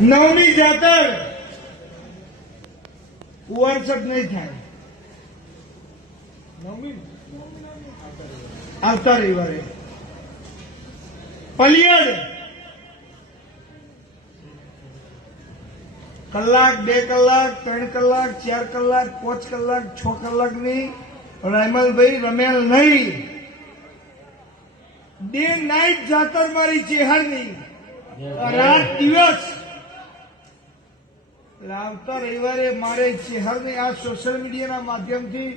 નવમી જાતર વર્ષ નહીં થાય. નવમી આવતા રવિવારે પલિયડ કલાક 2 કલાક 3 કલાક 4 કલાક 5 કલાક 6 કલાકની રાયમલભાઈ રમેલ નહીં, ડે નાઇટ જાતર મારી ચેહરની રાત દિવસ. આવતા રવિવારે મારે ચેહરની આ સોશિયલ મીડિયાના માધ્યમથી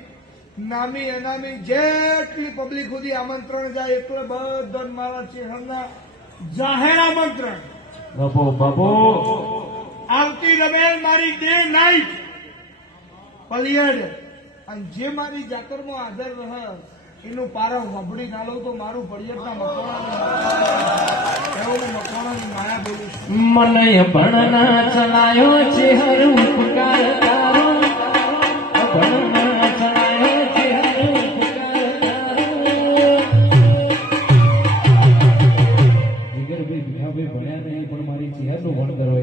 નામી અનામી જેટલી પબ્લિક સુધી આમંત્રણ જાય એટલે બધા મારા ચેહરના જાહેર આમંત્રણ. બાપો આવતી રમેલ મારી ડે નાઇટ પલિયડ અને જે મારી જાતરમાં હાજર રહે એનું પારો વાપડી ના લઉં તો મારું પડિયડના મકવાણાની માયા બોલું છું. મને ભણના ચલાયો છે હર ઉપકાર તારો, ભણના ચલાયો છે હર ઉપકાર તારો. જીગરભાઈ ભણ્યા નહીં પણ મારી ચહેરનું ભણ કરવા